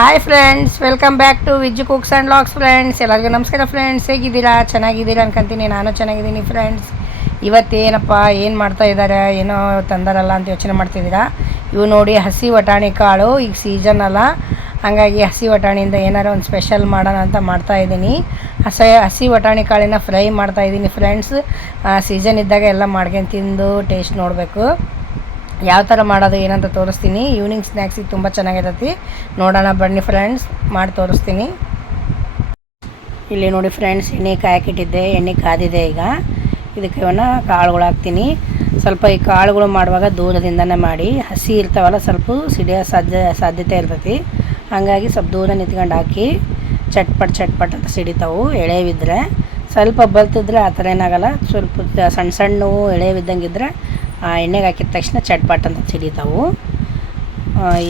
Hi friends, welcome back to Vijju cooks and logs. Friends ಎಲ್ಲರಿಗೂ ನಮಸ್ಕಾರ friends. ಹೇಗಿದ್ದೀರಾ? ಚೆನ್ನಾಗಿದ್ದೀರಾ ಅನ್ಕೊಂತೀನಿ. ನಾನು ಚೆನ್ನಾಗಿದ್ದೀನಿ ಫ್ರೆಂಡ್ಸ್. ಇವತ್ತೇನಪ್ಪ ಏನು ಮಾಡ್ತಾ ಇದ್ದಾರೆ, ಏನೋ ತಂದಾರಲ್ಲ ಅಂತ ಯೋಚನೆ ಮಾಡ್ತಿದ್ದೀರಾ. ಇವು ನೋಡಿ, ಹಸಿ ವಟಾಣಿ ಕಾಳು. ಈಗ ಸೀಸನ್ ಅಲ್ಲ, ಹಾಗಾಗಿ ಹಸಿ ವಟಾಣಿಯಿಂದ ಏನಾರು ಒಂದು ಸ್ಪೆಷಲ್ ಮಾಡೋಣ ಅಂತ ಮಾಡ್ತಾಯಿದ್ದೀನಿ. ಹಸಿ ವಟಾಣಿ ಕಾಳಿನ ಫ್ರೈ ಮಾಡ್ತಾಯಿದ್ದೀನಿ ಫ್ರೆಂಡ್ಸ್. ಸೀಸನ್ ಇದ್ದಾಗ ಎಲ್ಲ ಮಾಡ್ಕೊಂಡು ತಿಂದು ಟೇಸ್ಟ್ ನೋಡಬೇಕು. ಯಾವ ಥರ ಮಾಡೋದು ಏನಂತ ತೋರಿಸ್ತೀನಿ. ಈವ್ನಿಂಗ್ ಸ್ನ್ಯಾಕ್ಸಿಗೆ ತುಂಬ ಚೆನ್ನಾಗಿರ್ತೈತಿ. ನೋಡೋಣ ಬನ್ನಿ ಫ್ರೆಂಡ್ಸ್, ಮಾಡಿ ತೋರಿಸ್ತೀನಿ. ಇಲ್ಲಿ ನೋಡಿ ಫ್ರೆಂಡ್ಸ್, ಎಣ್ಣೆ ಕಾಯಕ್ಕಿಟ್ಟಿದ್ದೆ. ಎಣ್ಣೆ ಕಾದಿದೆ. ಈಗ ಇದಕ್ಕೆ ಇವನ್ನ ಕಾಳುಗಳು ಹಾಕ್ತೀನಿ. ಸ್ವಲ್ಪ ಈ ಕಾಳುಗಳು ಮಾಡುವಾಗ ದೂರದಿಂದನೇ ಮಾಡಿ. ಹಸಿ ಇರ್ತಾವಲ್ಲ, ಸ್ವಲ್ಪ ಸಿಡಿಯೋ ಸಾಧ್ಯತೆ ಇರ್ತೈತಿ. ಹಾಗಾಗಿ ಸ್ವಲ್ಪ ದೂರ ನಿಂತ್ಕೊಂಡು ಹಾಕಿ ಚಟ್ಪಟ್ ಅಂತ ಸಿಡಿತಾವು. ಎಳೆವಿದ್ರೆ ಸ್ವಲ್ಪ ಬಲ್ತಿದ್ರೆ ಆ ಥರ ಏನಾಗಲ್ಲ. ಸ್ವಲ್ಪ ಸಣ್ಣ ಸಣ್ಣ ಎಳೆವಿದ್ದಂಗಿದ್ರೆ ಎಣ್ಣೆಗೆ ಹಾಕಿದ ತಕ್ಷಣ ಚಟ್ಪಟ್ ಅಂತ ಸಿಡಿತಾವು.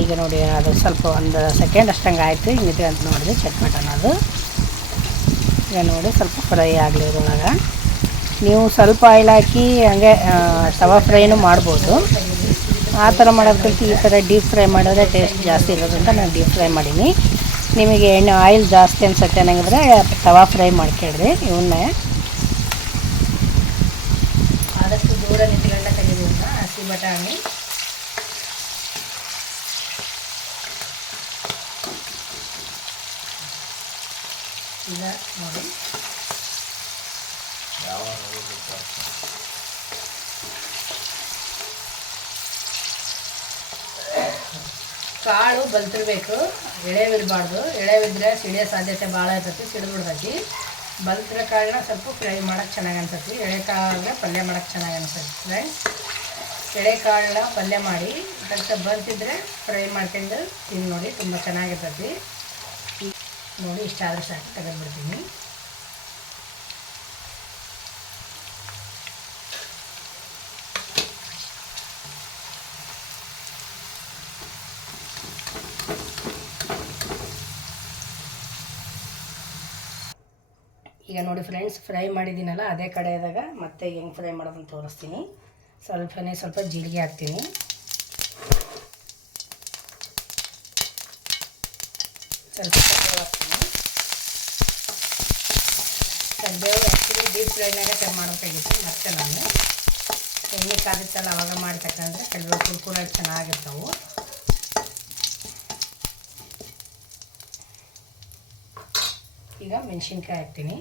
ಈಗ ನೋಡಿ, ಅದು ಸ್ವಲ್ಪ ಒಂದು ಸೆಕೆಂಡ್ ಅಷ್ಟಂಗೆ ಆಯಿತು. ಈಗ ನಿಂತು ಅಂತ ನೋಡಿದೆ ಚಟ್ಪಟ್ ಅನ್ನೋದು. ಈಗ ನೋಡಿ, ಸ್ವಲ್ಪ ಫ್ರೈ ಆಗಲಿ ಇದ್ರೊಳಗೆ. ನೀವು ಸ್ವಲ್ಪ ಆಯಿಲ್ ಹಾಕಿ ಹಂಗೆ ತವಾ ಫ್ರೈನೂ ಮಾಡ್ಬೋದು. ಆ ಥರ ಮಾಡೋದಕ್ಕಿಂತ ಈ ಥರ ಡೀಪ್ ಫ್ರೈ ಮಾಡಿದ್ರೆ ಟೇಸ್ಟ್ ಜಾಸ್ತಿ ಇರೋದ್ರಿಂದ ನಾನು ಡೀಪ್ ಫ್ರೈ ಮಾಡೀನಿ. ನಿಮಗೆ ಎಣ್ಣೆ ಆಯಿಲ್ ಜಾಸ್ತಿ ಅನ್ಸುತ್ತೆ ಅನ್ನಂಗಿದ್ರೆ ತವಾ ಫ್ರೈ ಮಾಡ್ಕೊಳ್ರಿ. ಇವನ್ನೇ ಆದಷ್ಟು ದೂರ ನಿಂತ್ಕೊಂಡ ತೆಗೆದಿಲ್ಲ. ಹಸಿ ಬಟಾಣಿ ಈಗ ನೋಡಿ, ಕಾಳು ಬಲ್ತಿರ್ಬೇಕು, ಎಳೆವಿರಬಾರ್ದು. ಎಳೆವಿದ್ರೆ ಸಿಡಿಯೋ ಸಾಧ್ಯತೆ ಭಾಳ ಇರ್ತೈತಿ, ಸಿಡಿದ್ಬಿಡ್ತೈತಿ. ಬಲ್ತಿರೋ ಕಾಳನ್ನ ಸ್ವಲ್ಪ ಫ್ರೈ ಮಾಡೋಕ್ಕೆ ಚೆನ್ನಾಗಿ ಅನ್ಸತಿ. ಎಳೆಕಾಳಿಗೆ ಪಲ್ಯ ಮಾಡೋಕ್ಕೆ ಚೆನ್ನಾಗಿ ಅನ್ಸತಿ ಫ್ರೆಂಡ್ಸ್. ಎಳೆಕಾಳನ್ನ ಪಲ್ಯ ಮಾಡಿ ಸ್ವಲ್ಪ ಬಲ್ತಿದ್ರೆ ಫ್ರೈ ಮಾಡ್ಕೊಂಡು ತಿಂದು ನೋಡಿ, ತುಂಬ ಚೆನ್ನಾಗಿರ್ತೈತಿ. ನೋಡಿ, ಇಷ್ಟ ಆದರೆ ಸಾಕು, ತೆಗೆದುಬಿಡ್ತೀನಿ. ಈಗ ನೋಡಿ ಫ್ರೆಂಡ್ಸ್, ಫ್ರೈ ಮಾಡಿದ್ದೀನಲ್ಲ, ಅದೇ ಕಡೆಯಾದಾಗ ಮತ್ತೆ ಹೆಂಗೆ ಫ್ರೈ ಮಾಡೋದನ್ನು ತೋರಿಸ್ತೀನಿ. ಸ್ವಲ್ಪ ಜೀರಿಗೆ ಹಾಕ್ತೀನಿ. ಸ್ವಲ್ಪ ಕರಿಬೇವು ಹಾಕ್ತೀನಿ. ಕರಿಬೇವು ಆ್ಯಕ್ಚುಲಿ ಡೀಪ್ ಫ್ರೈನಾಗ ಮಾಡಬೇಕಾಗಿತ್ತು. ಮತ್ತೆ ನಾನು ಎಣ್ಣೆ ಕಾದಿತ್ತಲ್ಲ ಅವಾಗ ಮಾಡಿ ತಗೊಂಡ್ರೆ ಕರಿಬೇವು ಕುರ್ಕುರಾಗಿ ಚೆನ್ನಾಗಿರ್ತಾವೆ. ಈಗ ಮೆಣಸಿನ್ಕಾಯಿ ಹಾಕ್ತೀನಿ.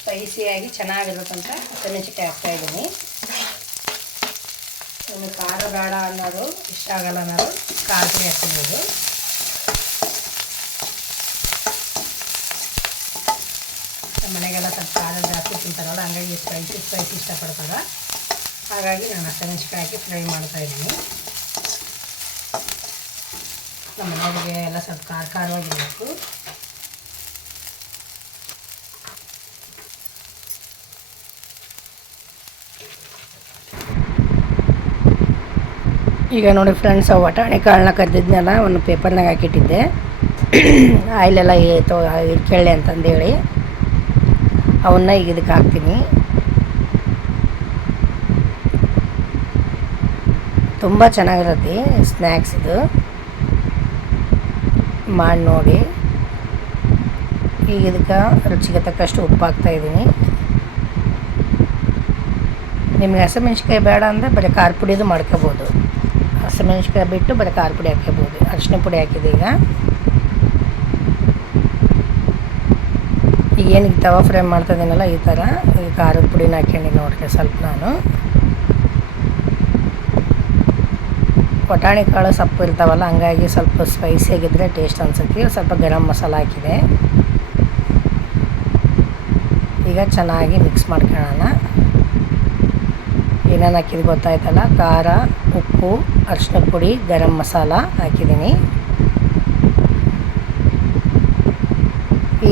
ಸ್ಪೈಸಿಯಾಗಿ ಚೆನ್ನಾಗಿರ್ಬೇಕಂತ ಹಸಿಮೆಣಸಿನ್ಕಾಯಿ ಹಾಕ್ತಾಯಿದ್ದೀನಿ. ನಿಮಗೆ ಖಾರ ಬೇಡ ಅನ್ನೋರು, ಇಷ್ಟ ಆಗಲ್ಲ ಅನ್ನೋರು ಖಾರ ಪುಡಿ ಹಾಕ್ತಿರ್ಬೋದು. ನಮ್ಮ ಮನೆಗೆಲ್ಲ ಸ್ವಲ್ಪ ಖಾರ ಜಾಸ್ತಿ ತಿಂತಾರಲ್ಲ, ಹಂಗಾಗಿ ಸ್ಪೈಸಿ ಇಷ್ಟಪಡ್ತಾರೆ. ಹಾಗಾಗಿ ನಾನು ಹಸಿಮೆಣಸಿನ್ಕಾಯಿ ಹಾಕಿ ಫ್ರೈ ಮಾಡ್ತಾಯಿದ್ದೀನಿ. ನಮ್ಮ ಮನೆಯವರಿಗೆ ಎಲ್ಲ ಸ್ವಲ್ಪ ಖಾರವಾಗಿರಬೇಕು. ಈಗ ನೋಡಿ ಫ್ರೆಂಡ್ಸ್, ವಟಾಣಿ ಕಾಳನ್ನ ಕದ್ದಿದ್ನೆಲ್ಲ ಒಂದು ಪೇಪರ್ನಾಗ ಹಾಕಿಟ್ಟಿದ್ದೆ. ಆಯಿಲೆಲ್ಲ ಇಟ್ಕೊಳ್ಳಿ ಅಂತಂದೇಳಿ ಅವನ್ನ ಈಗ ಇದಕ್ಕೆ ಹಾಕ್ತೀನಿ. ತುಂಬ ಚೆನ್ನಾಗಿರತ್ತೆ ಸ್ನ್ಯಾಕ್ಸ್ ಇದು, ಮಾಡಿ ನೋಡಿ. ಈಗ ಇದಕ್ಕೆ ರುಚಿಗೆ ತಕ್ಕಷ್ಟು ಉಪ್ಪು ಹಾಕ್ತಾಯಿದ್ದೀನಿ. ನಿಮಗೆ ಹಸಿಮೆಣ್ಸಿಕಾಯಿ ಬೇಡ ಅಂದರೆ ಬರೀ ಖಾರ ಪುಡಿದು ಮಾಡ್ಕೋಬೋದು. ಹಸಿಮೆಣ್ಸಿಕಾಯಿ ಬಿಟ್ಟು ಬರೀ ಖಾರ ಪುಡಿ ಹಾಕ್ಕೋಬೋದು. ಅರಿಶಿನ ಪುಡಿ ಹಾಕಿದೆ. ಈಗ ಏನಕ್ಕೆ ತವಾ ಫ್ರೈ ಮಾಡ್ತಾಯಿದ್ದೀನಲ್ಲ, ಈ ಥರ ಈ ಖಾರದ ಪುಡಿನ ಹಾಕ್ಕೊಂಡು ನೋಡ್ರಿ ಸ್ವಲ್ಪ. ನಾನು ವಟಾಣಿ ಕಾಳು ಸೊಪ್ಪು ಇರ್ತಾವಲ್ಲ, ಹಂಗಾಗಿ ಸ್ವಲ್ಪ ಸ್ಪೈಸಿಯಾಗಿದ್ದರೆ ಟೇಸ್ಟ್ ಅನ್ಸುತ್ತೆ. ಸ್ವಲ್ಪ ಗರಂ ಮಸಾಲ ಹಾಕಿದೆ. ಈಗ ಚೆನ್ನಾಗಿ ಮಿಕ್ಸ್ ಮಾಡ್ಕೊಳ್ಳೋಣ. ಏನೇನು ಹಾಕಿದ್ದು ಗೊತ್ತಾಯ್ತಲ್ಲ, ಖಾರ, ಉಪ್ಪು, ಅರಿಶಿನ ಪುಡಿ, ಗರಂ ಮಸಾಲ ಹಾಕಿದ್ದೀನಿ.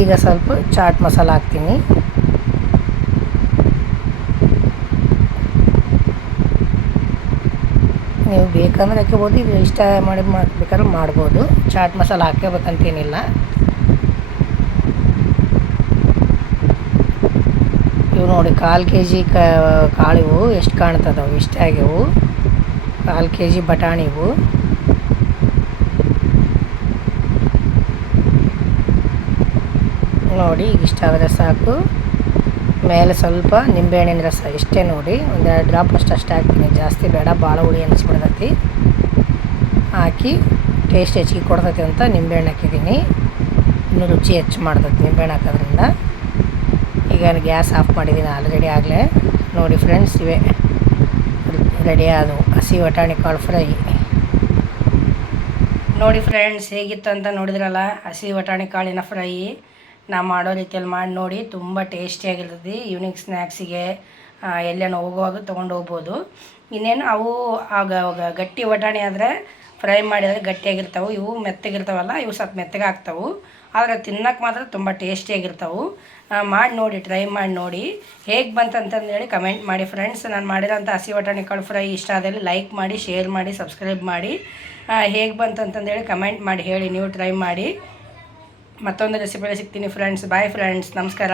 ಈಗ ಸ್ವಲ್ಪ ಚಾಟ್ ಮಸಾಲ ಹಾಕ್ತೀನಿ. ನೀವು ಬೇಕಂದ್ರೆ ಹಾಕ್ಕೋಬೋದು, ಇದು ಇಷ್ಟ ಬೇಕಾದ್ರೂ ಮಾಡ್ಬೋದು. ಚಾಟ್ ಮಸಾಲ ಹಾಕ್ಕೋಬೇಕಂತೇನಿಲ್ಲ. ಇವು ನೋಡಿ, 1/4 kg ಕಾಳಿವು ಎಷ್ಟು ಕಾಣ್ತದವು, ಇಷ್ಟ ಆಗ್ಯವು. 1/4 kg ಬಟಾಣಿವು. ನೋಡಿ ಈಗ ಇಷ್ಟ ಆದರೆ ಸಾಕು. ಮೇಲೆ ಸ್ವಲ್ಪ ನಿಂಬೆಹಣ್ಣಿನ ರಸ ಇಷ್ಟೇ ನೋಡಿ, ಒಂದೆರಡು ಡ್ರಾಪ್ ಅಷ್ಟೇ ಹಾಕ್ತೀನಿ, ಜಾಸ್ತಿ ಬೇಡ, ಭಾಳ ಹುಳಿ ಅನಿಸ್ಬಿಡ್ತೈತಿ. ಹಾಕಿ ಟೇಸ್ಟ್ ಹೆಚ್ಚಿಗೆ ಕೊಡ್ತೈತಿ ಅಂತ ನಿಂಬೆಹಣ್ಣು ಹಾಕಿದ್ದೀನಿ. ಇನ್ನೂ ರುಚಿ ಹೆಚ್ಚು ಮಾಡ್ತೈತಿ ನಿಂಬೆಹಣ್ಣು ಹಾಕೋದ್ರಿಂದ. ಈಗ ಗ್ಯಾಸ್ ಆಫ್ ಮಾಡಿದ್ದೀನಿ ಆಲ್ರೆಡಿ ಆಗಲೇ. ನೋಡಿ ಫ್ರೆಂಡ್ಸ್, ಇವೇ ರೆಡಿ ಆದವು ಹಸಿ ಬಟಾಣಿ ಕಾಳು ಫ್ರೈ. ನೋಡಿ ಫ್ರೆಂಡ್ಸ್, ಹೇಗಿತ್ತು ಅಂತ ನೋಡಿದ್ರಲ್ಲ ಹಸಿ ಬಟಾಣಿ ಕಾಳಿನ ಫ್ರೈ. ನಾ ಮಾಡೋ ರೀತಿಯಲ್ಲಿ ಮಾಡಿ ನೋಡಿ, ತುಂಬ ಟೇಸ್ಟಿಯಾಗಿರ್ತದೆ. ಈವ್ನಿಂಗ್ ಸ್ನ್ಯಾಕ್ಸಿಗೆ ಎಲ್ಲೇನೋ ಹೋಗುವಾಗ ತೊಗೊಂಡು ಹೋಗ್ಬೋದು. ಇನ್ನೇನು ಅವು ಆಗ ಗಟ್ಟಿ ಬಟಾಣಿ ಆದರೆ ಫ್ರೈ ಮಾಡಿದರೆ ಗಟ್ಟಿಯಾಗಿರ್ತಾವೆ, ಇವು ಮೆತ್ತಗಿರ್ತಾವಲ್ಲ ಇವು ಸ್ವಲ್ಪ ಮೆತ್ತಗೆ ಆಗ್ತಾವೆ. ಆದರೆ ತಿನ್ನೋಕೆ ಮಾತ್ರ ತುಂಬ ಟೇಸ್ಟಿಯಾಗಿರ್ತಾವೆ. ಮಾಡಿ ನೋಡಿ, ಟ್ರೈ ಮಾಡಿ ನೋಡಿ, ಹೇಗೆ ಬಂತಂತಂದೇಳಿ ಕಮೆಂಟ್ ಮಾಡಿ ಫ್ರೆಂಡ್ಸ್. ನಾನು ಮಾಡಿರೋಂಥ ಹಸಿ ಬಟಾಣಿ ಕಾಳು ಫ್ರೈ ಇಷ್ಟ ಆದಲ್ಲಿ ಲೈಕ್ ಮಾಡಿ, ಶೇರ್ ಮಾಡಿ, ಸಬ್ಸ್ಕ್ರೈಬ್ ಮಾಡಿ. ಹೇಗೆ ಬಂತಂತಂದೇಳಿ ಕಮೆಂಟ್ ಮಾಡಿ ಹೇಳಿ, ನೀವು ಟ್ರೈ ಮಾಡಿ. ಮತ್ತೊಂದು ರೆಸಿಪಿಯಲ್ಲಿ ಸಿಗ್ತೀನಿ ಫ್ರೆಂಡ್ಸ್. ಬಾಯ್ ಫ್ರೆಂಡ್ಸ್, ನಮಸ್ಕಾರ.